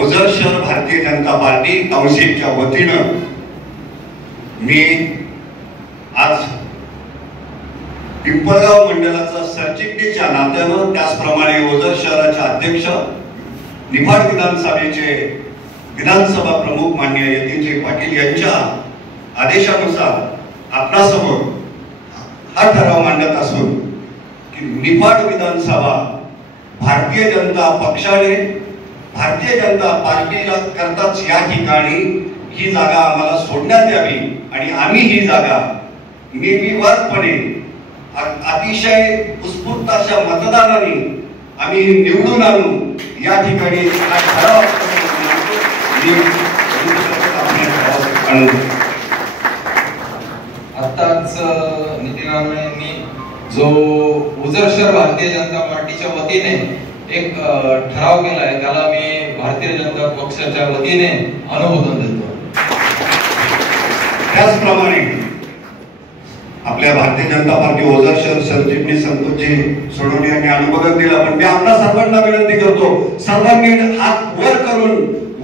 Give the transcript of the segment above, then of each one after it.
ओझर शहर भारतीय जनता पार्टी टाउनशिपच्या वतीनं मी आज पिंपळगाव मंडळाचा सरचिटणीसच्या नात्यानं, त्याचप्रमाणे ओझर शहराचे अध्यक्ष, निफाड विधानसभेचे विधानसभा प्रमुख माननीय यतीनजी पाटील यांच्या आदेशानुसार आपणासमोर हा ठराव मांडत असून की निफाड विधानसभा भारतीय जनता पक्षाने, भारतीय जनता पार्टीला करताच या ठिकाणी ही जागा आम्हाला सोडण्यात यावी आणि आम्ही ही जागा निर्विवादपणे अतिशय उत्स्फूर्त अशा मतदानाने आम्ही निवडून आणू या ठिकाणी हा ठराव आताच नितीन यांनी जो ओझर शहर भारतीय जनता पार्टीच्या वतीने एक ठराव केलाय त्याला मी भारतीय जनता पक्षाच्या वतीने अनुमोदन देतो। त्याचप्रमाणे आपल्या भारतीय जनता पार्टी ओझर शहर सरचिटणीस संतोषजी सोनवणे यांनी अनुमोदन दिलं, पण मी आपल्या सर्वांना विनंती करतो, सर्वांनी हात वर करून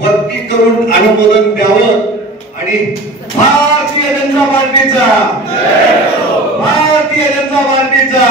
वरती करून अनुमोदन द्यावं आणि भारतीय जनता पार्टीचा, भारतीय जनता पार्टीचा